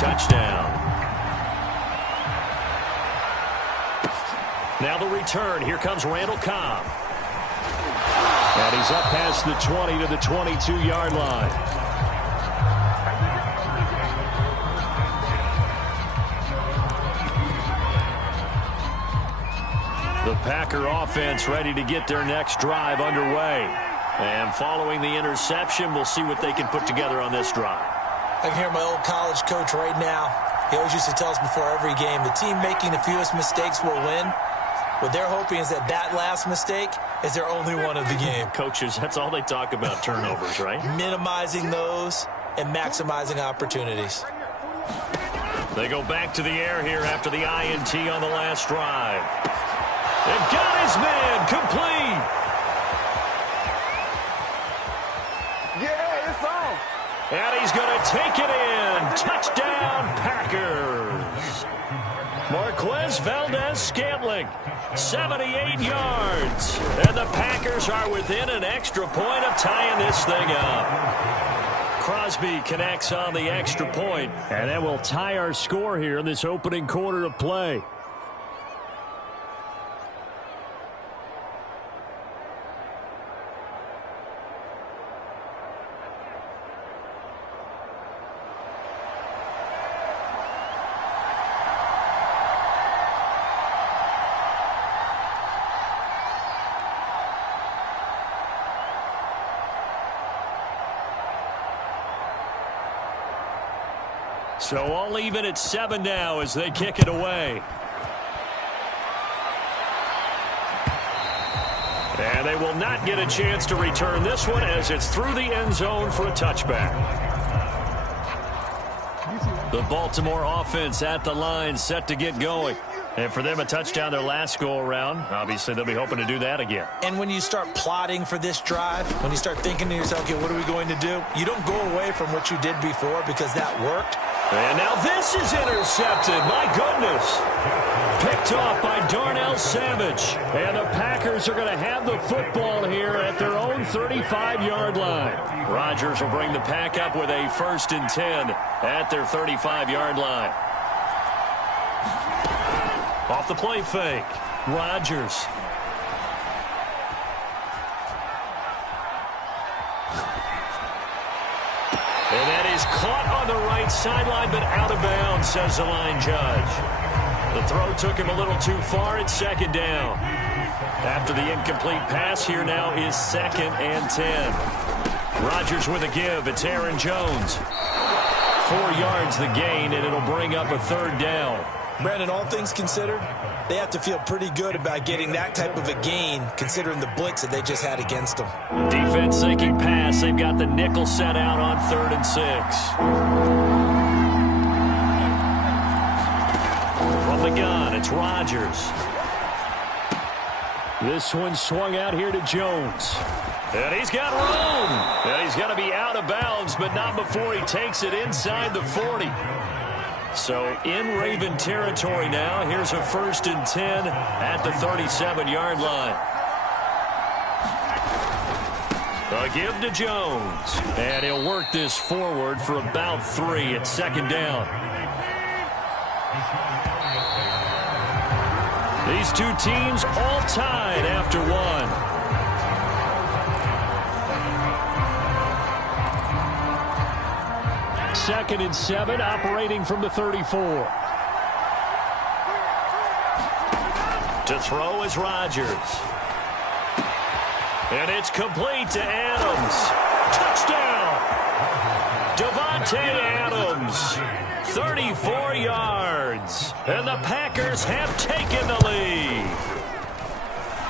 touchdown. Now the return. Here comes Randall Cobb. And he's up past the 20 to the 22-yard line. The Packer offense ready to get their next drive underway. And following the interception, we'll see what they can put together on this drive. I can hear my old college coach right now. He always used to tell us before every game, the team making the fewest mistakes will win. What they're hoping is that last mistake is their only one of the game. Coaches, that's all they talk about, turnovers, right? Minimizing those and maximizing opportunities. They go back to the air here after the INT on the last drive. They've got his man complete. Yeah, it's on. And he's going to take it in. Touchdown, Packers. Marquez Valdez-Scantling, 78 yards. And the Packers are within an extra point of tying this thing up. Crosby connects on the extra point, and that will tie our score here in this opening quarter of play. So all even at 7 now as they kick it away. And they will not get a chance to return this one as it's through the end zone for a touchback. The Baltimore offense at the line set to get going. And for them, a touchdown their last go-around. Obviously, they'll be hoping to do that again. And when you start plotting for this drive, when you start thinking to yourself, okay, what are we going to do? You don't go away from what you did before because that worked. And now this is intercepted. My goodness. Picked off by Darnell Savage. And the Packers are going to have the football here at their own 35-yard line. Rodgers will bring the Pack up with a 1st and 10 at their 35-yard line. Off the play fake. Rodgers. And that is caught on the right sideline, but out of bounds, says the line judge. The throw took him a little too far at 2nd down. After the incomplete pass, here now is 2nd and 10. Rodgers with a give. It's Aaron Jones. 4 yards the gain, and it'll bring up a 3rd down. Brandon, all things considered, they have to feel pretty good about getting that type of a gain, considering the blitz that they just had against them. Defense sinking pass. They've got the nickel set out on 3rd and 6. From the gun, it's Rodgers. This one swung out here to Jones. And he's got room. And he's going to be out of bounds, but not before he takes it inside the 40. So in Raven territory now. Here's a 1st and 10 at the 37-yard line. A give to Jones. And he'll work this forward for about 3 at 2nd down. These two teams all tied after 1. 2nd and 7, operating from the 34. To throw is Rodgers. And it's complete to Adams. Touchdown! Davante Adams. 34 yards. And the Packers have taken the lead.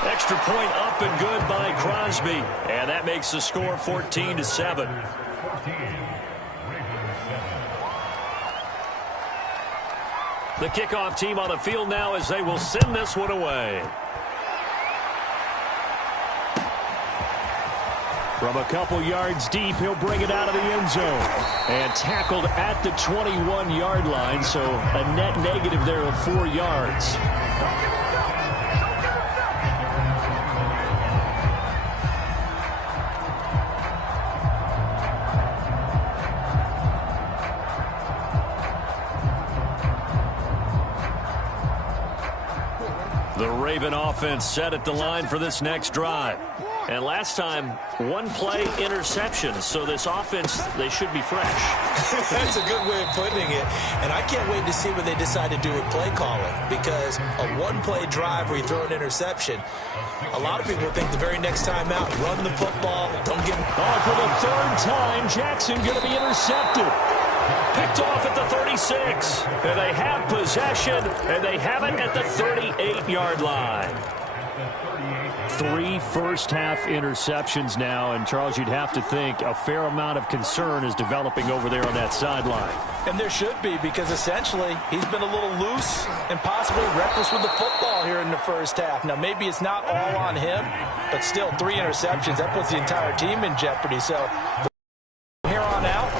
Extra point up and good by Crosby. And that makes the score 14-7. The kickoff team on the field now as they will send this one away. From a couple yards deep, he'll bring it out of the end zone. And tackled at the 21-yard line, so a net negative there of 4 yards. The Raven offense set at the line for this next drive. And last time, one play interception. So this offense, they should be fresh. That's a good way of putting it. And I can't wait to see what they decide to do with play calling. Because a one-play drive where you throw an interception, a lot of people think the very next time out, run the football, don't give... Oh, for the third time, Jackson going to be intercepted. Picked off at the 36. And they have possession, and they have it at the 38-yard line. 3 first-half interceptions now, and Charles, you'd have to think a fair amount of concern is developing over there on that sideline. And there should be, because essentially he's been a little loose and possibly reckless with the football here in the first half. Now, maybe it's not all on him, but still 3 interceptions. That puts the entire team in jeopardy. So from here on out,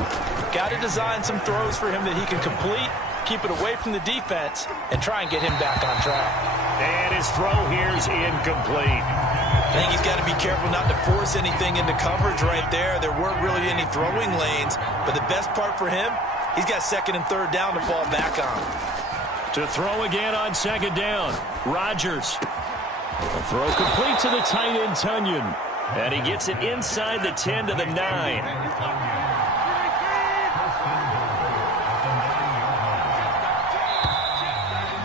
got to design some throws for him that he can complete, keep it away from the defense, and try and get him back on track. And his throw here is incomplete. I think he's got to be careful not to force anything into coverage right there. There weren't really any throwing lanes, but the best part for him, he's got second and third down to fall back on. To throw again on second down, Rodgers. A throw complete to the tight end, Tunyon. And he gets it inside the 10 to the 9.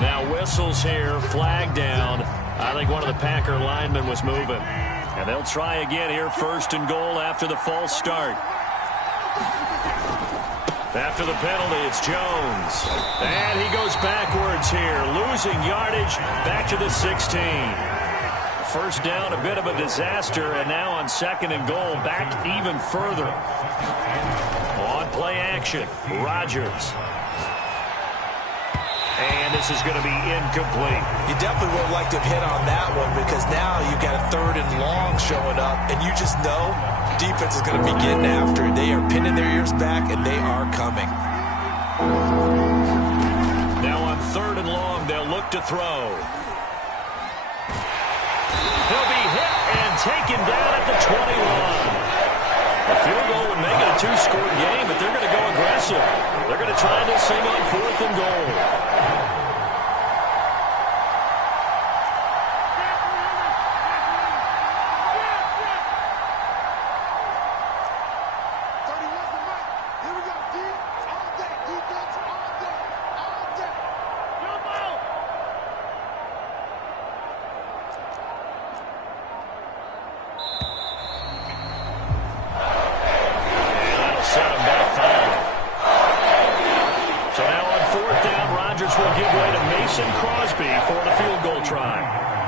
Now whistles here, flag down. I think one of the Packer linemen was moving. And they'll try again here, first and goal after the false start. After the penalty, it's Jones. And he goes backwards here, losing yardage back to the 16. First down, a bit of a disaster, and now on second and goal, back even further. On play action, Rodgers. And this is going to be incomplete. You definitely would have liked to have hit on that one, because now you've got a third and long showing up, and you just know defense is going to be getting after it. They are pinning their ears back, and they are coming. Now on third and long, they'll look to throw. He'll be hit and taken down at the 21. A field goal would make it a 2-score game, but they're going to go aggressive. They're going to try this thing on fourth and goal.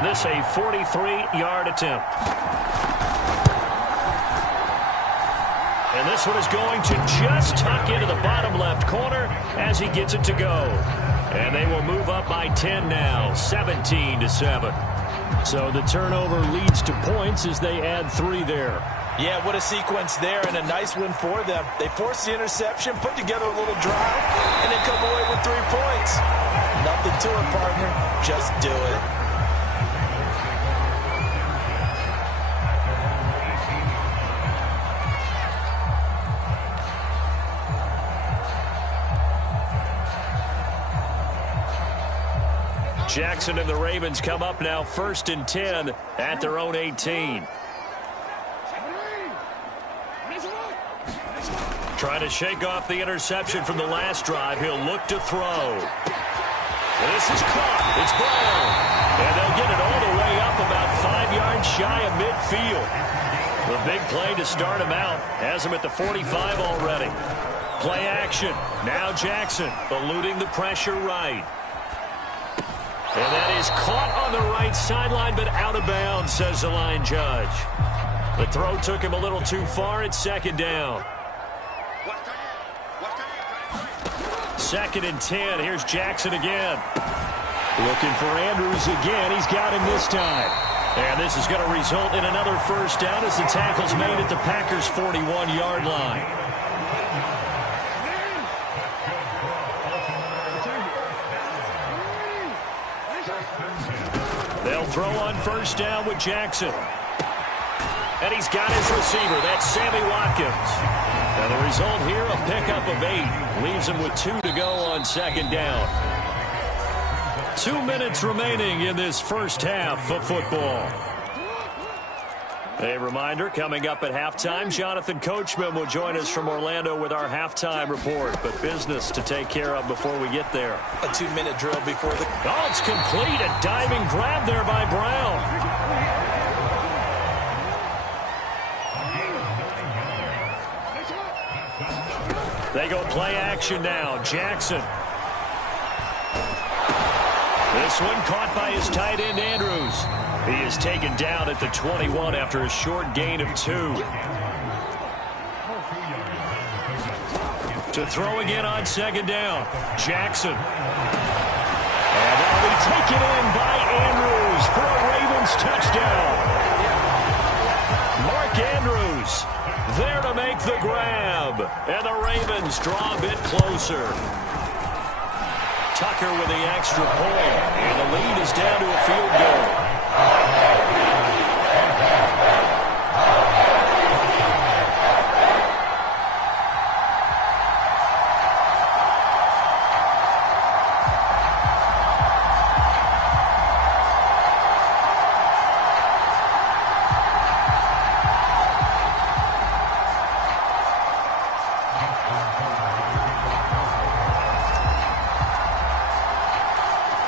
This a 43-yard attempt. And this one is going to just tuck into the bottom left corner as he gets it to go. And they will move up by 10 now, 17-7. So the turnover leads to points as they add 3 there. Yeah, what a sequence there, and a nice win for them. They forced the interception, put together a little drive, and then come away with 3 points. Nothing to it, partner. Just do it. Jackson and the Ravens come up now first and 10 at their own 18. Trying to shake off the interception from the last drive. He'll look to throw. And this is caught. It's Brown. And they'll get it all the way up about 5 yards shy of midfield. The big play to start him out has him at the 45 already. Play action. Now Jackson eluding the pressure right. And that is caught on the right sideline, but out of bounds, says the line judge. The throw took him a little too far. It's second down. Second and 10. Here's Jackson again. Looking for Andrews again. He's got him this time. And this is going to result in another first down as the tackle's made at the Packers' 41-yard line. They'll throw on first down with Jackson. And he's got his receiver. That's Sammy Watkins. And the result here, a pickup of 8. Leaves him with 2 to go on second down. 2 minutes remaining in this first half of football. A reminder, coming up at halftime, Jonathan Coachman will join us from Orlando with our halftime report. But business to take care of before we get there. A 2-minute drill before the... Oh, it's complete. A diving grab there by Brown. They go play action now. Jackson. This one caught by his tight end, Andrews. He is taken down at the 21 after a short gain of 2. To throw again on second down. Jackson. And that'll be taken in by Andrews for a Ravens touchdown. Mark Andrews there to make the grab. And the Ravens draw a bit closer. Tucker with the extra point. And the lead is down to a field goal.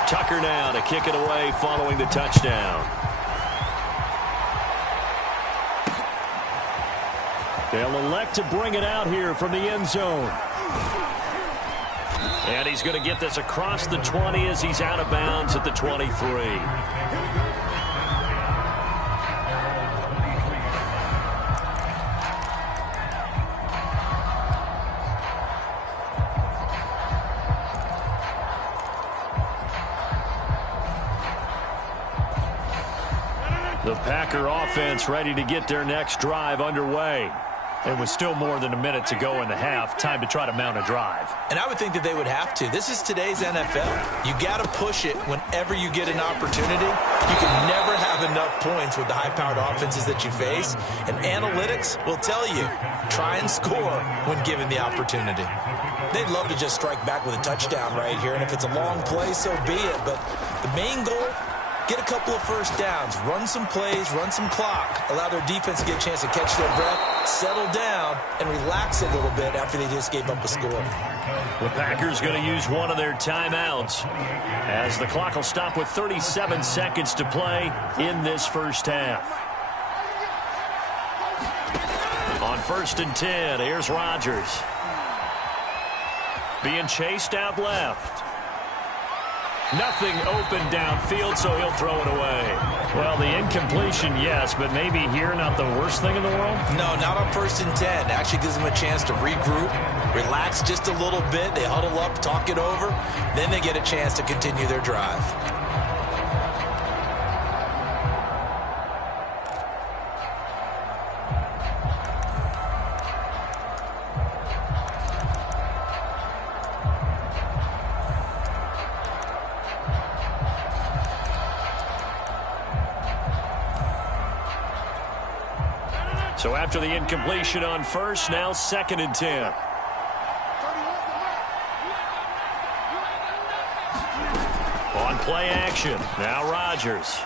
Tucker now to kick it away following the touchdown. They'll elect to bring it out here from the end zone. And he's going to get this across the 20 as he's out of bounds at the 23. The Packer offense ready to get their next drive underway. It was still more than a minute to go in the half. Time to try to mount a drive. And I would think that they would have to. This is today's NFL. You got to push it whenever you get an opportunity. You can never have enough points with the high-powered offenses that you face. And analytics will tell you, try and score when given the opportunity. They'd love to just strike back with a touchdown right here. And if it's a long play, so be it. But the main goal, get a couple of first downs, run some plays, run some clock, allow their defense to get a chance to catch their breath, settle down, and relax a little bit after they just gave up a score. The Packers going to use one of their timeouts as the clock will stop with 37 seconds to play in this first half. On 1st and 10, here's Rodgers. Being chased out left. Nothing open downfield, so he'll throw it away. Well, the incompletion, yes, but maybe here not the worst thing in the world? No, not on 1st and 10. Actually gives them a chance to regroup, relax just a little bit. They huddle up, talk it over. Then they get a chance to continue their drive. So after the incompletion on 1st, now 2nd and 10. On play action, now Rodgers.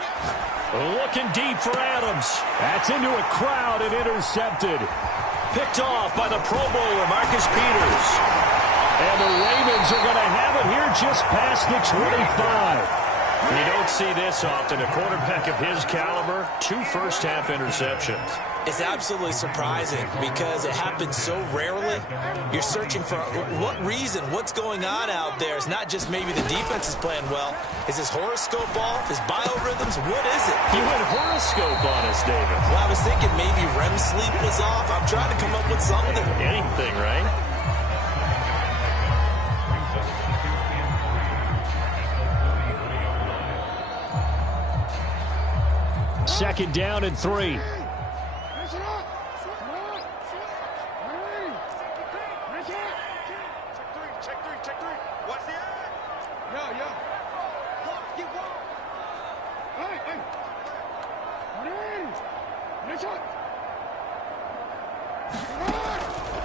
Looking deep for Adams. That's into a crowd and intercepted. Picked off by the Pro Bowler, Marcus Peters. And the Ravens are going to have it here just past the 25. You don't see this often. A quarterback of his caliber, 2 first-half interceptions. It's absolutely surprising because it happens so rarely. You're searching for what reason, what's going on out there. It's not just maybe the defense is playing well. Is his horoscope off? His biorhythms? What is it? You went horoscope on us, David. Well, I was thinking maybe REM sleep was off. I'm trying to come up with something. Anything, right? Second down and 3.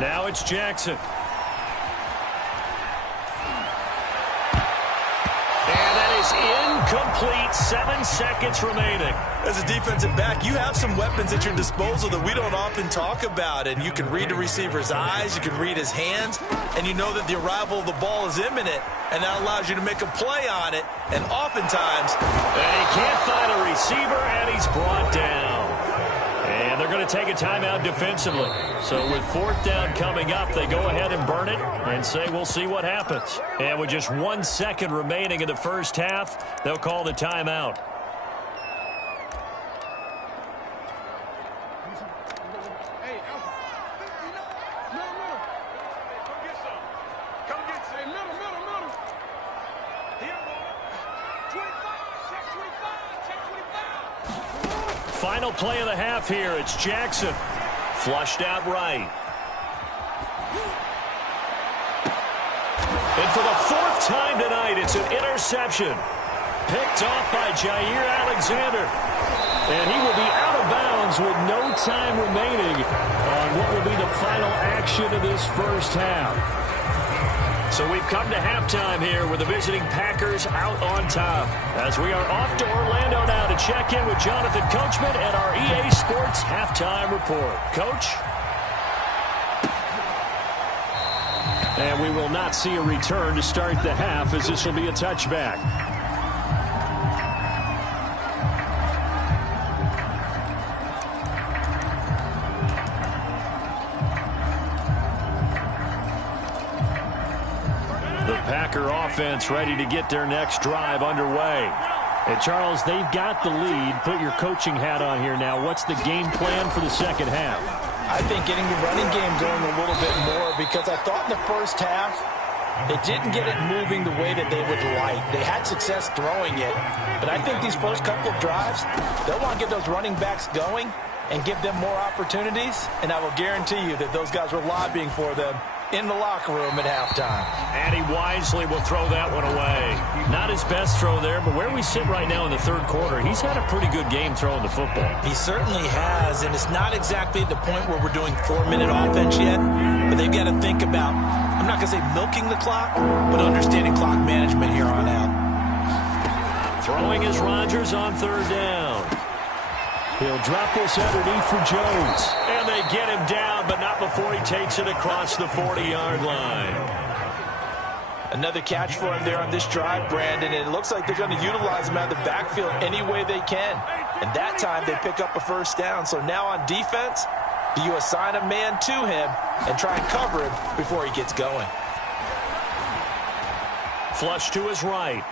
Now it's Jackson. And that is is incomplete. 7 seconds remaining. As a defensive back, you have some weapons at your disposal that we don't often talk about. And you can read the receiver's eyes, you can read his hands, and you know that the arrival of the ball is imminent. And that allows you to make a play on it. And oftentimes, and he can't find a receiver, and he's brought down. And they're going to take a timeout defensively. So with 4th down coming up, they go ahead and burn it and say we'll see what happens. And with just 1 second remaining in the first half, they'll call the timeout. Final play of the half here. It's Jackson. Flushed out right. And for the 4th time tonight, it's an interception. Picked off by Jair Alexander. And he will be out of bounds with no time remaining on what will be the final action of this first half. So we've come to halftime here with the visiting Packers out on top. As we are off to Orlando now to check in with Jonathan Coachman and our EA Sports Halftime Report. Coach? And we will not see a return to start the half, as this will be a touchback. Packer offense ready to get their next drive underway. And Charles, they've got the lead. Put your coaching hat on here now. What's the game plan for the second half? I think getting the running game going a little bit more, because I thought in the first half they didn't get it moving the way that they would like. They had success throwing it, but I think these first couple of drives, they'll want to get those running backs going and give them more opportunities, and I will guarantee you that those guys were lobbying for them in the locker room at halftime. And he wisely will throw that one away. Not his best throw there, but where we sit right now in the third quarter, he's had a pretty good game throwing the football. He certainly has, and it's not exactly the point where we're doing 4-minute offense yet, but they've got to think about, I'm not going to say milking the clock, but understanding clock management here on out. Throwing is Rodgers on 3rd down. He'll drop this underneath for Jones. And they get him down, but not before he takes it across the 40-yard line. Another catch for him there on this drive, Brandon, and it looks like they're going to utilize him out of the backfield any way they can. And that time they pick up a 1st down. So now on defense, do you assign a man to him and try and cover him before he gets going? Flush to his right.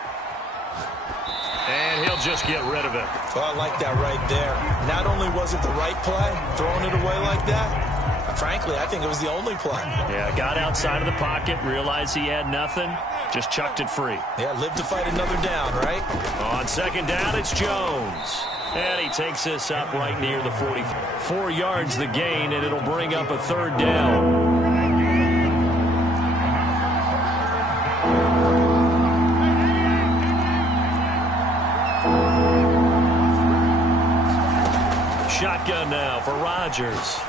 And he'll just get rid of it. Oh, I like that right there. Not only was it the right play, throwing it away like that, frankly, I think it was the only play. Yeah, got outside of the pocket, realized he had nothing, just chucked it free. Yeah, live to fight another down, right? On 2nd down, it's Jones. And he takes this up right near the 40. 4 yards the gain, and it'll bring up a 3rd down. Shotgun now for Rodgers.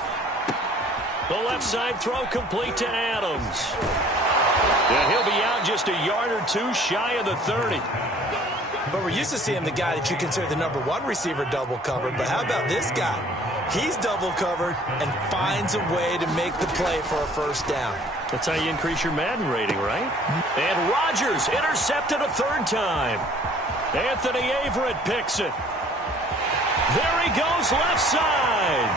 The left side throw complete to Adams. And he'll be out just a yard or two shy of the 30. But we're used to seeing the guy that you consider the #1 receiver double covered. But how about this guy? He's double covered and finds a way to make the play for a 1st down. That's how you increase your Madden rating, right? And Rodgers intercepted a 3rd time. Anthony Averett picks it. There he goes left side.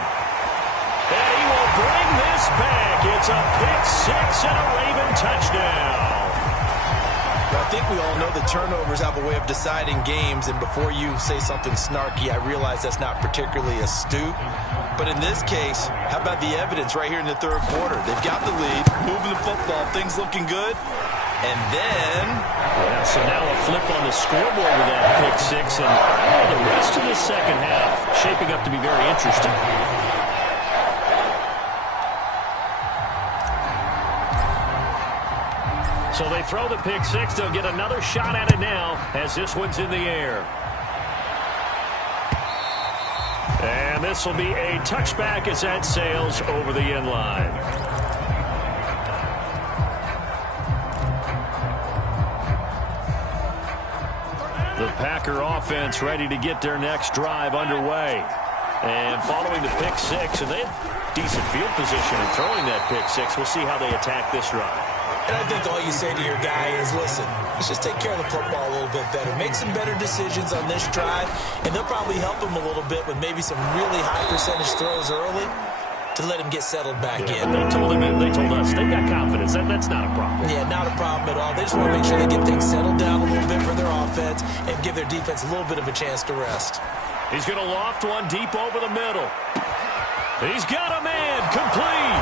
And he will bring this back. It's a pick 6 and a Raven touchdown. I think we all know that turnovers have a way of deciding games, and before you say something snarky, I realize that's not particularly astute. But in this case, how about the evidence right here in the 3rd quarter? They've got the lead, moving the football, things looking good. And then... yeah, so now a flip on the scoreboard with that pick 6, and the rest of the second half shaping up to be very interesting. So they throw the pick 6. They'll get another shot at it now as this one's in the air. And this will be a touchback as that sails over the end line. Packer offense ready to get their next drive underway. And following the pick six, and they had decent field position in throwing that pick six. We'll see how they attack this drive. And I think all you say to your guy is, listen, let's just take care of the football a little bit better. Make some better decisions on this drive, and they'll probably help him a little bit with maybe some really high percentage throws early to let him get settled back in. They told us they got confidence. That's not a problem. Yeah, not a problem at all. They just want to make sure they get things settled down a little bit for their offense and give their defense a little bit of a chance to rest. He's going to loft one deep over the middle. He's got a man. Complete.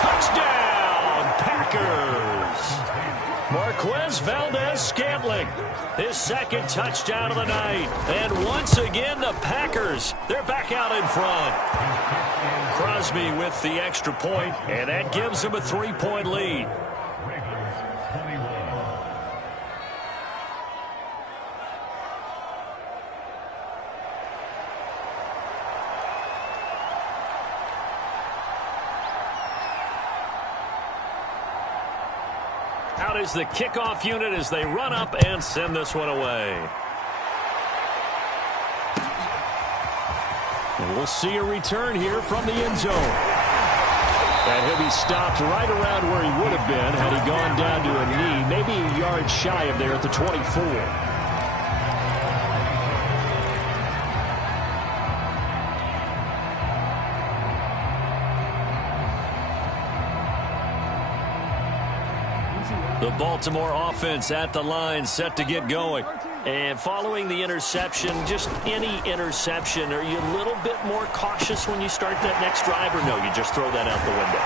Touchdown, Packers. Marquez Valdez-Scantling, his second touchdown of the night. And once again, the Packers, they're back out in front. Crosby with the extra point, and that gives them a 3-point lead. Out is the kickoff unit as they run up and send this one away. And we'll see a return here from the end zone. And he'll be stopped right around where he would have been had he gone down to a knee, maybe a yard shy of there at the 24. The Baltimore offense at the line, set to get going. And following the interception, just any interception, are you a little bit more cautious when you start that next drive, or no, you just throw that out the window?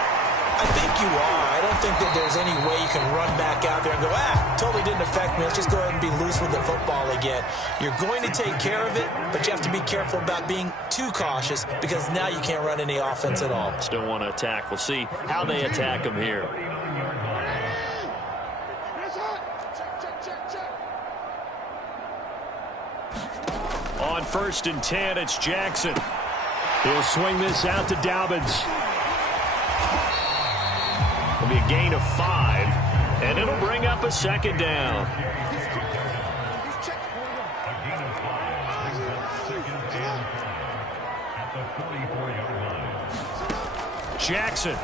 I think you are. I don't think that there's any way you can run back out there and go, totally didn't affect me. Let's just go ahead and be loose with the football again. You're going to take care of it, but you have to be careful about being too cautious because now you can't run any offense at all. Still want to attack. We'll see how they attack them here. On 1st and 10, it's Jackson. He'll swing this out to Dobbins. It'll be a gain of 5, and it'll bring up a second down. Jackson.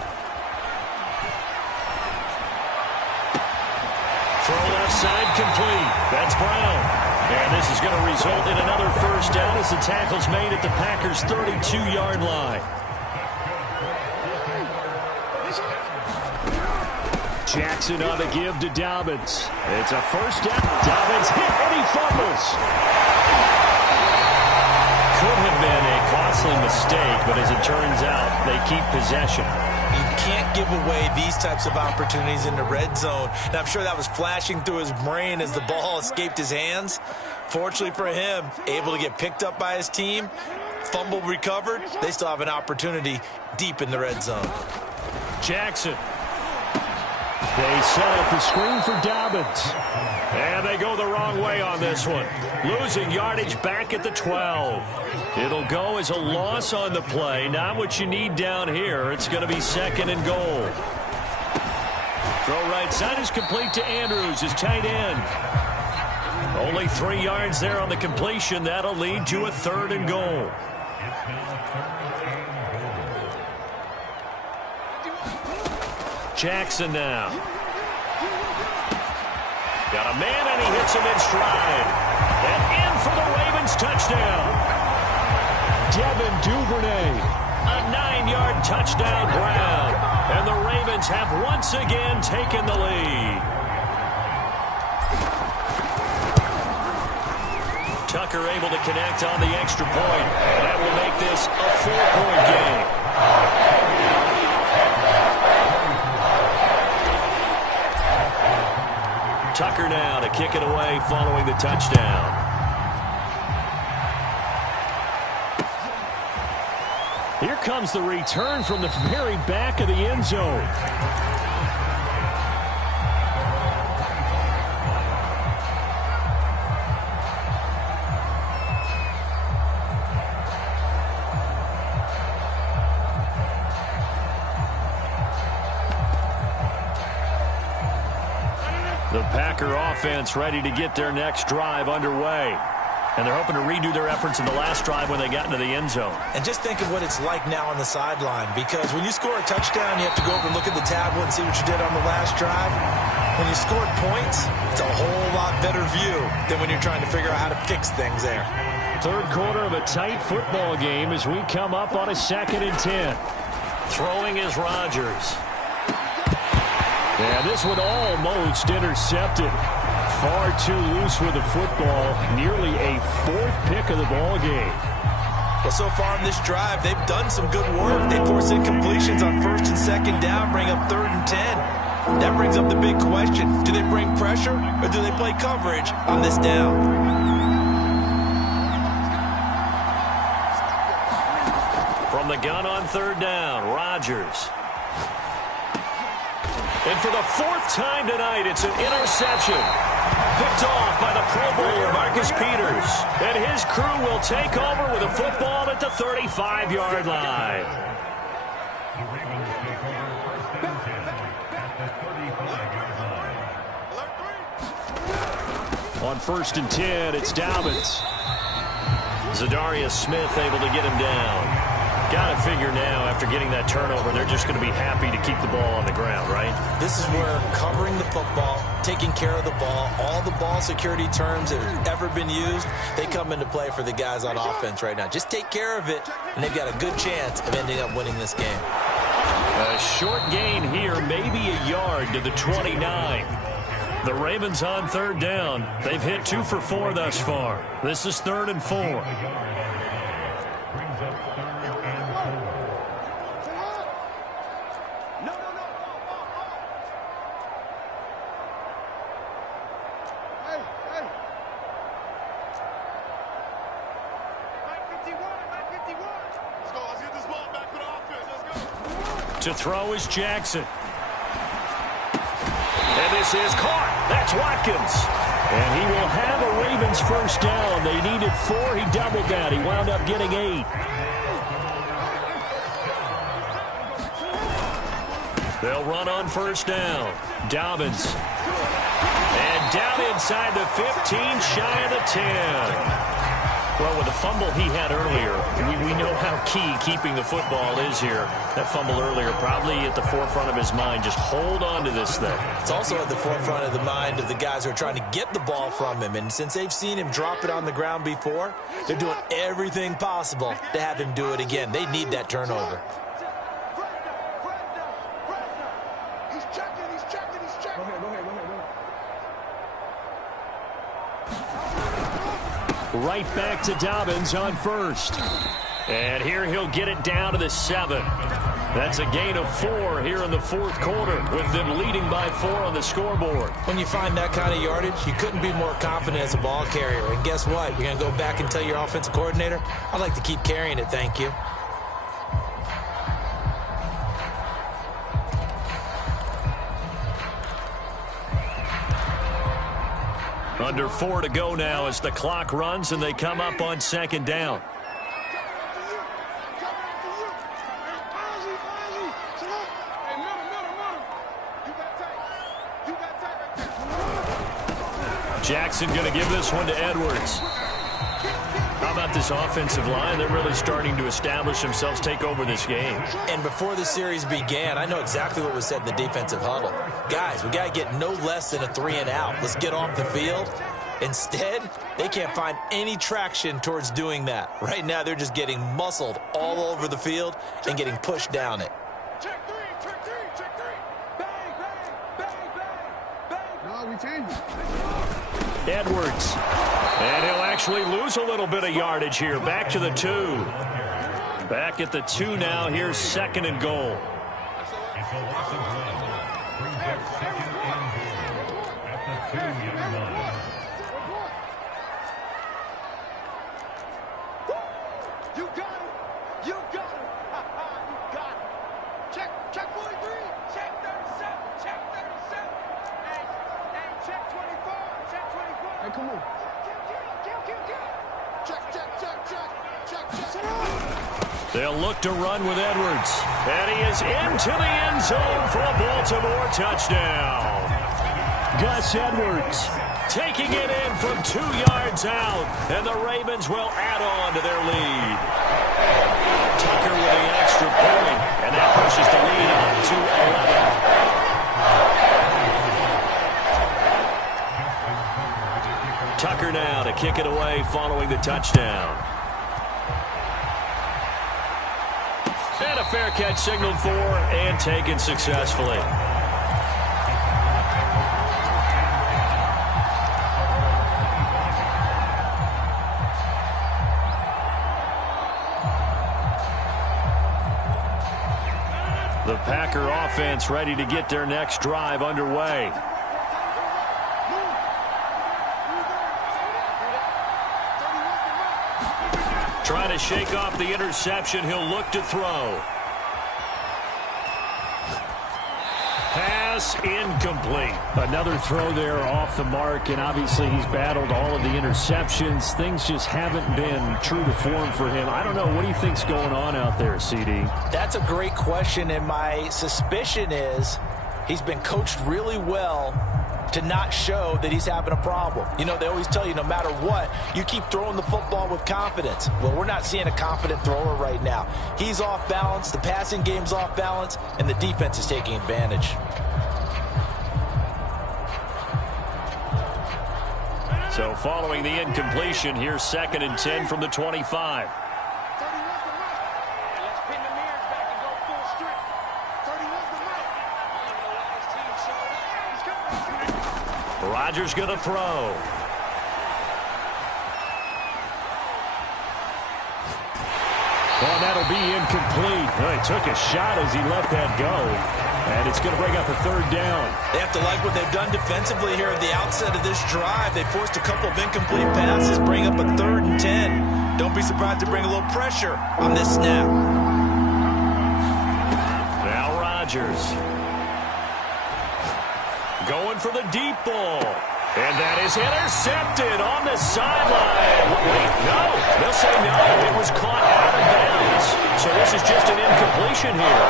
Throw left side complete. That's Brown. And this is going to result in another first down as the tackle's made at the Packers' 32-yard line. Jackson on the give to Dobbins. It's a first down. Dobbins hit and he fumbles. Could have been a costly mistake, but as it turns out, they keep possession. You can't give away these types of opportunities in the red zone. And I'm sure that was flashing through his brain as the ball escaped his hands. Fortunately for him, able to get picked up by his team, fumble recovered. They still have an opportunity deep in the red zone. Jackson. They set up the screen for Dobbins. And they go the wrong way on this one. Losing yardage back at the 12. It'll go as a loss on the play. Not what you need down here. It's going to be 2nd and goal. Throw right side is complete to Andrews, his tight end. Only 3 yards there on the completion. That'll lead to a 3rd and goal. Jackson now. Got a man, and he hits him in stride. And in for the Ravens touchdown. Devin Duvernay. A 9-yard touchdown, Brown. And the Ravens have once again taken the lead. Tucker able to connect on the extra point. That will make this a 4-point game. Tucker now to kick it away following the touchdown. Here comes the return from the very back of the end zone. The Packer offense ready to get their next drive underway. And they're hoping to redo their efforts in the last drive when they got into the end zone. And just think of what it's like now on the sideline, because when you score a touchdown, you have to go over and look at the tablet and see what you did on the last drive. When you scored points, it's a whole lot better view than when you're trying to figure out how to fix things there. Third quarter of a tight football game as we come up on a 2nd and 10. Throwing is Rodgers. And this one almost intercepted. Far too loose with the football. Nearly a 4th pick of the ball game. Well, so far in this drive, they've done some good work. They force incompletions on 1st and 2nd down, bring up 3rd and 10. That brings up the big question. Do they bring pressure or do they play coverage on this down? From the gun on 3rd down, Rodgers. And for the 4th time tonight, it's an interception. Picked off by the Pro Bowler, Marcus Peters. And his crew will take over with a football at the 35-yard line. On 1st and 10, it's Dobbins. Zadarius Smith able to get him down. Got to figure now, after getting that turnover, they're just going to be happy to keep the ball on the ground, right? This is where covering the football, taking care of the ball, all the ball security terms that have ever been used, they come into play for the guys on offense right now. Just take care of it, and they've got a good chance of ending up winning this game. A short gain here, maybe a yard to the 29. The Ravens on 3rd down. They've hit 2 for 4 thus far. This is 3rd and 4. To throw is Jackson. And this is caught. That's Watkins. And he will have a Ravens 1st down. They needed 4. He doubled that. He wound up getting 8. They'll run on 1st down. Dobbins. And down inside the 15, shy of the 10. Well, with the fumble he had earlier, we know how key keeping the football is here. That fumble earlier probably at the forefront of his mind. Just hold on to this thing. It's also at the forefront of the mind of the guys who are trying to get the ball from him. And since they've seen him drop it on the ground before, they're doing everything possible to have him do it again. They need that turnover. Right back to Dobbins on 1st. And here he'll get it down to the 7. That's a gain of 4 here in the 4th quarter, with them leading by 4 on the scoreboard. When you find that kind of yardage, you couldn't be more confident as a ball carrier. And guess what? You're going to go back and tell your offensive coordinator, I'd like to keep carrying it, thank you. Under 4 to go now as the clock runs and they come up on 2nd down. Jackson going to give this one to Edwards. How about this offensive line? They're really starting to establish themselves, take over this game. And before the series began, I know exactly what was said in the defensive huddle. Guys, we got to get no less than a 3 and out. Let's get off the field. Instead, they can't find any traction towards doing that. Right now, they're just getting muscled all over the field and getting pushed down it. Check 3, check 3, check 3. Bang, bang, bang, bang, bang. No, we changed. Edwards. And he'll actually lose a little bit of yardage here. Back to the 2. Back at the 2 now. Here's 2nd and goal. You got it. You got it. You got it. Check 43. Check 37. Check 37. Hey, check 24. Check 24. Hey, come on. Check. They'll look to run with Edwards. And he is into the end zone for a Baltimore touchdown. Gus Edwards taking it in from 2 yards out, and the Ravens will add on to their lead. Tucker with the extra point, and that pushes the lead up to 11. Tucker now to kick it away following the touchdown. And a fair catch signaled for and taken successfully. The Packer offense ready to get their next drive underway. Trying to shake off the interception. He'll look to throw. Pass incomplete. Another throw there off the mark, and obviously he's battled all of the interceptions. Things just haven't been true to form for him. I don't know. What do you think's going on out there, CD? That's a great question, and my suspicion is he's been coached really well to not show that he's having a problem. You know, they always tell you no matter what, you keep throwing the football with confidence. Well, we're not seeing a confident thrower right now. He's off balance, the passing game's off balance, and the defense is taking advantage. So following the incompletion, here's 2nd and 10 from the 25. Rodgers going to throw. Oh, that'll be incomplete. Well, he took a shot as he let that go. And it's going to bring up a 3rd down. They have to like what they've done defensively here at the outset of this drive. They forced a couple of incomplete passes, bring up a 3rd and 10. Don't be surprised to bring a little pressure on this snap. Now Rodgers. Going for the deep ball. And that is intercepted on the sideline. Wait, no. They'll say no. It was caught out of bounds. So this is just an incompletion here.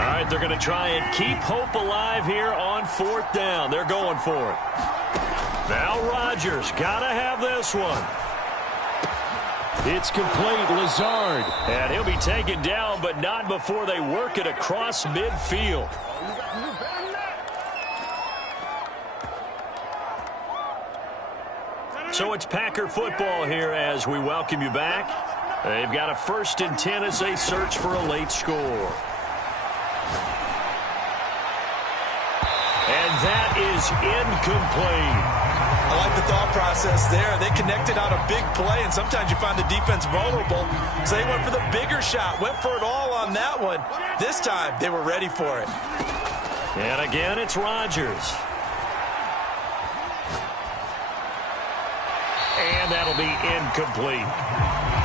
All right, they're going to try and keep hope alive here on 4th down. They're going for it. Now Rodgers got to have this one. It's complete. Lazard. And he'll be taken down, but not before they work it across midfield. So it's Packer football here as we welcome you back. They've got a 1st and 10 as they search for a late score. And that is incomplete. I like the thought process there. They connected on a big play, and sometimes you find the defense vulnerable. So they went for the bigger shot, went for it all on that one. This time, they were ready for it. And again, it's Rodgers. And that'll be incomplete.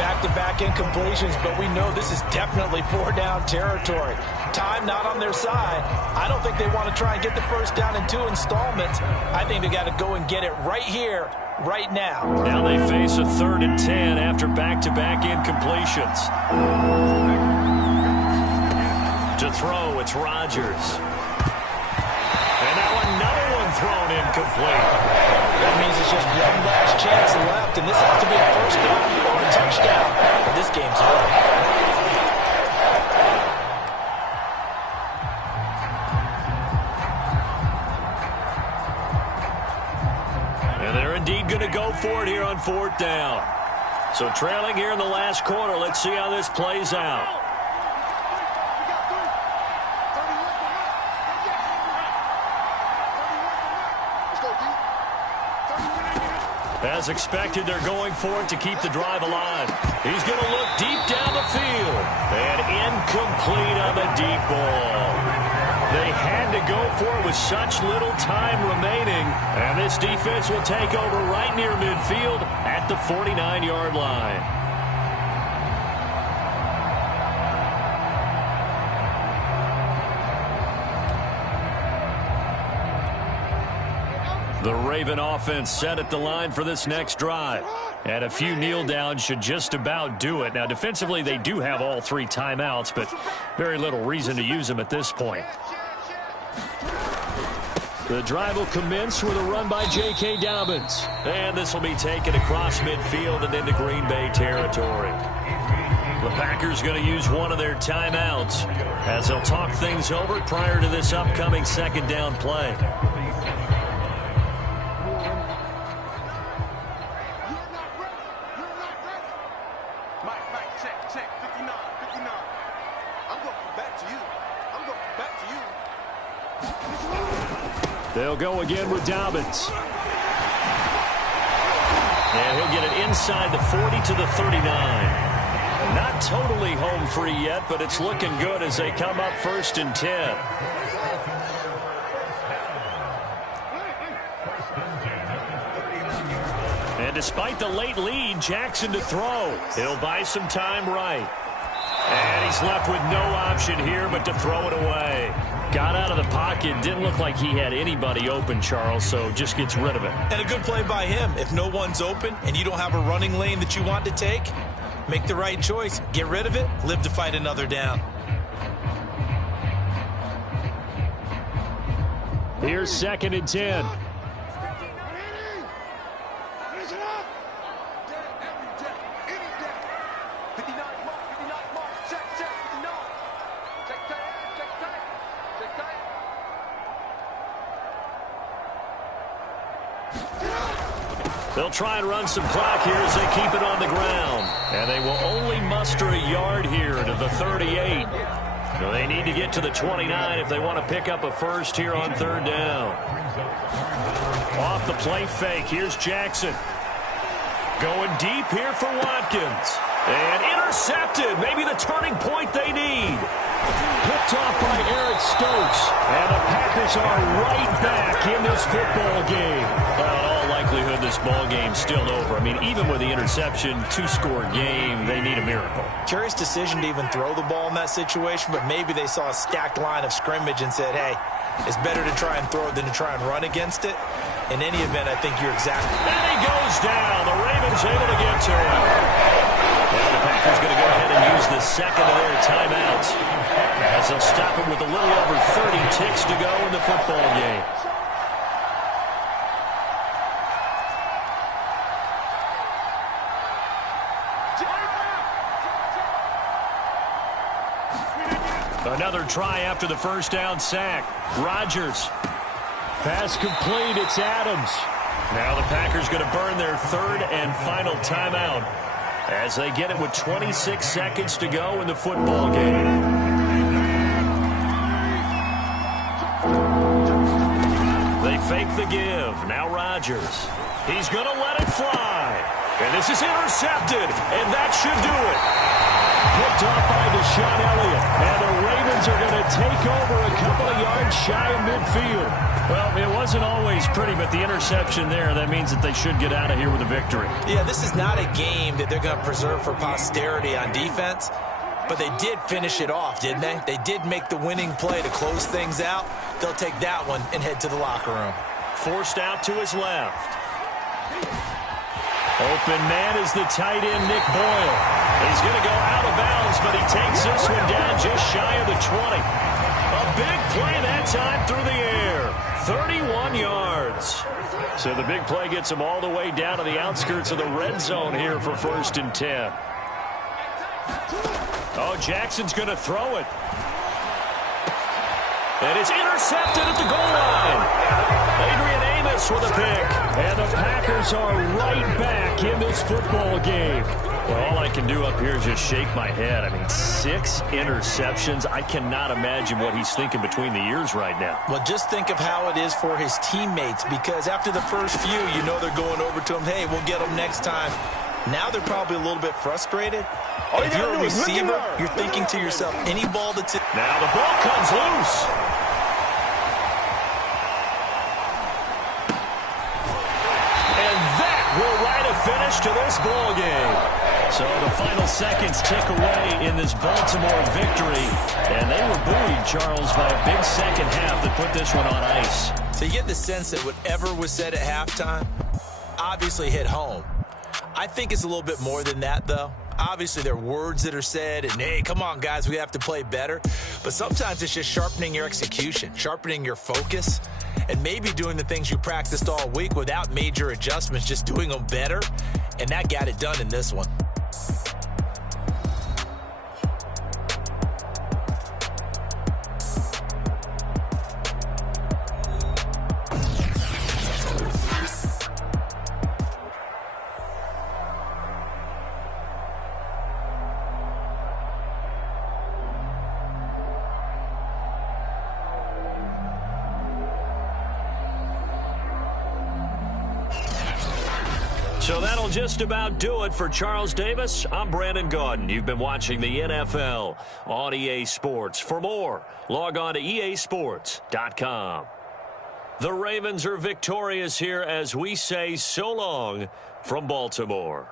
Back-to-back incompletions, but we know this is definitely 4-down territory. Time not on their side. I don't think they want to try and get the 1st down in 2 installments. I think they got to go and get it right here, right now. Now they face a 3rd and 10 after back-to-back incompletions. To throw, it's Rodgers. And now another one thrown incomplete. That means it's just one last chance left, and this has to be a 1st down or a touchdown. But this game's over. Indeed going to go for it here on 4th down. So trailing here in the last quarter. Let's see how this plays out. As expected, they're going for it to keep the drive alive. He's going to look deep down the field. And incomplete on the deep ball. They had to go for it with such little time remaining. And this defense will take over right near midfield at the 49-yard line. The Raven offense set at the line for this next drive. And a few kneel downs should just about do it. Now, defensively, they do have all 3 timeouts, but very little reason to use them at this point. The drive will commence with a run by J.K. Dobbins. And this will be taken across midfield and into Green Bay territory. The Packers going to use one of their timeouts as they'll talk things over prior to this upcoming second down play. They'll go again with Dobbins. And he'll get it inside the 40 to the 39. Not totally home free yet, but it's looking good as they come up 1st and 10. And despite the late lead, Jackson to throw. He'll buy some time right. And he's left with no option here but to throw it away. Got out of the pocket. Didn't look like he had anybody open, Charles, so just gets rid of it. And a good play by him. If no one's open and you don't have a running lane that you want to take, make the right choice. Get rid of it. Live to fight another down. Here's 2nd and 10. They'll try and run some clock here as they keep it on the ground. And they will only muster a yard here to the 38. So they need to get to the 29 if they want to pick up a first here on 3rd down. Off the play fake, here's Jackson. Going deep here for Watkins. And intercepted, maybe the turning point they need. Picked off by Eric Stokes. And the Packers are right back in this football game. Well, in all likelihood, this ball game's still over. I mean, even with the interception, 2-score game, they need a miracle. Curious decision to even throw the ball in that situation, but maybe they saw a stacked line of scrimmage and said, hey, it's better to try and throw it than to try and run against it. In any event, I think you're exactly... And he goes down. The Ravens able to get to him. Well, the Packers going to go ahead and use the second of their timeouts as they'll stop it with a little over 30 ticks to go in the football game. Another try after the first down sack. Rodgers. Pass complete. It's Adams. Now the Packers going to burn their 3rd and final timeout as they get it with 26 seconds to go in the football game. They fake the give. Now Rodgers. He's going to let it fly. And this is intercepted. And that should do it. Picked off by Deshaun Elliott. And the Ravens are going to take over a couple of yards shy of midfield. Well, it wasn't always pretty, but the interception there, that means that they should get out of here with a victory. Yeah, this is not a game that they're going to preserve for posterity on defense, but they did finish it off, didn't they? They did make the winning play to close things out. They'll take that one and head to the locker room. Forced out to his left. Open man is the tight end, Nick Boyle. He's going to go out of bounds, but he takes this one down just shy of the 20. A big play that time through the air. 31 yards. So the big play gets him all the way down to the outskirts of the red zone here for 1st and 10. Oh, Jackson's going to throw it. And it's intercepted at the goal line. Adrian Amos with a pick. And the Packers are right back in this football game. Well, all I can do up here is just shake my head. I mean, 6 interceptions. I cannot imagine what he's thinking between the ears right now. Well, just think of how it is for his teammates, because after the first few, you know they're going over to him, hey, we'll get them next time. Now they're probably a little bit frustrated. If you're a receiver, you're thinking to yourself, any ball that's... Now the ball comes loose. And that will write a finish to this ball game. So the final seconds tick away in this Baltimore victory. And they were buoyed, Charles, by a big second half that put this one on ice. So you get the sense that whatever was said at halftime obviously hit home. I think it's a little bit more than that, though. obviously there are words that are said, and hey, come on, guys, we have to play better. But sometimes it's just sharpening your execution, sharpening your focus, and maybe doing the things you practiced all week without major adjustments, just doing them better. And that got it done in this one. So that'll just about do it for Charles Davis. I'm Brandon Gaudin. You've been watching the NFL on EA Sports. For more, log on to easports.com. The Ravens are victorious here as we say so long from Baltimore.